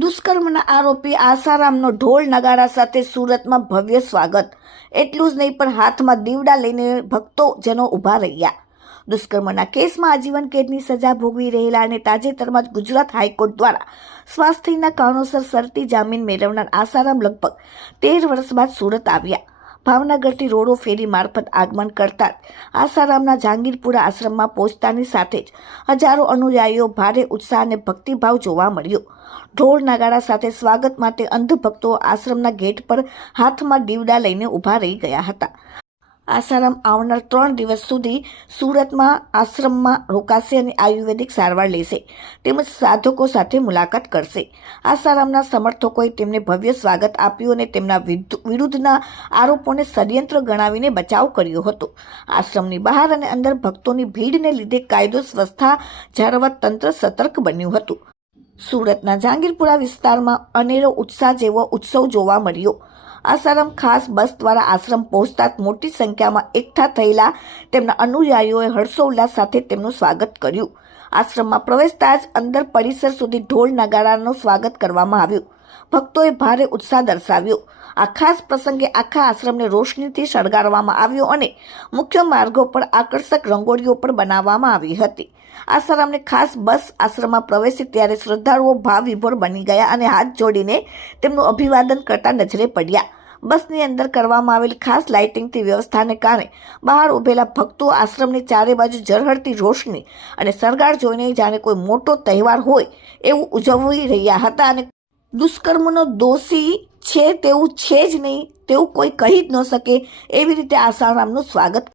દુષ્કર્મના આરોપી આસારામનો ઢોલ નગારા સાથે સુરતમાં ભવ્ય સ્વાગત. એટલું જ નહીં, પણ હાથમાં દીવડા લઈને ભક્તો જેનો ઊભા રહ્યા. દુષ્કર્મના કેસમાં આજીવન કેદની સજા ભોગવી રહેલા અને તાજેતરમાં જ ગુજરાત હાઈકોર્ટ દ્વારા સ્વાસ્થ્યના કારણોસર શરતી જામીન મેળવનાર આસારામ લગભગ તેર વર્ષ બાદ સુરત આવ્યા. ભાવનગરથી રોડો ફેરી મારફત આગમન કરતા આસારામના જહાંગીરપુરા આશ્રમમાં પહોંચતાની સાથે જ હજારો અનુયાયીઓ ભારે ઉત્સાહ અને ભક્તિભાવ જોવા મળ્યો. ઢોળ નગાડા સાથે સ્વાગત માટે અંધભક્તો આશ્રમના ગેટ પર હાથમાં દીવડા લઈને ઊભા રહી ગયા હતા. આસારામ આવનાર ત્રણ દિવસ સુધી સુરતમાં આશ્રમમાં રોકાશે અને આયુર્વેદિક સારવાર લેશે. તેમજ સાધકો સાથે મુલાકાત કરશે. આસારામના સમર્થકોએ તેમને ભવ્ય સ્વાગત આપ્યું અને તેમના વિરુદ્ધ- વિરુદ્ધના આરોપોને ષડયંત્ર ગણાવીને બચાવ કર્યો હતો. આશ્રમની બહાર અને અંદર ભક્તોની ભીડને લીધે કાયદો સ્વસ્થા જાળવવા તંત્ર સતર્ક બન્યું હતું. સુરતના જહાંગીરપુરા વિસ્તારમાં અનેરો ઉત્સાહ જેવો ઉત્સવ જોવા મળ્યો. આસારામ ખાસ બસ દ્વારા આશ્રમ પહોંચતા મોટી સંખ્યામાં એકઠા થયેલા તેમના અનુયાયીઓએ હર્ષોલ્લાસ સાથે તેમનું સ્વાગત કર્યું. આશ્રમમાં પ્રવેશતા જ અંદર પરિસર સુધી ઢોલ નગારાનું સ્વાગત કરવામાં આવ્યું. ભક્તોએ ભારે ઉત્સાહ દર્શાવ્યો. આ ખાસ પ્રસંગે આખા આશ્રમને રોશનીથી શણગારવામાં આવ્યો અને મુખ્ય માર્ગો પર આકર્ષક રંગોળીઓ પણ બનાવવામાં આવી હતી. આશ્રમને ખાસ બસ આશ્રમમાં પ્રવેશી ત્યારે શ્રદ્ધાળુઓ ભાવ વિભોર બની ગયા અને હાથ જોડીને તેમનું અભિવાદન કરતા નજરે પડ્યા. બસની અંદર કરવામાં આવેલ ખાસ લાઇટિંગથી વ્યવસ્થાને કારણે બહાર ઉભેલા ભક્તો આશ્રમની ચારે બાજુ ઝળહળતી રોશની અને શણગાર જોઈને જાણે કોઈ મોટો તહેવાર હોય એવું ઉજવી રહ્યા હતા અને દુષ્કર્મનો દોષી છે તેવું છે જ નહીં, તેવું કોઈ કહી જ ન શકે. એવી રીતે આસારામનું સ્વાગત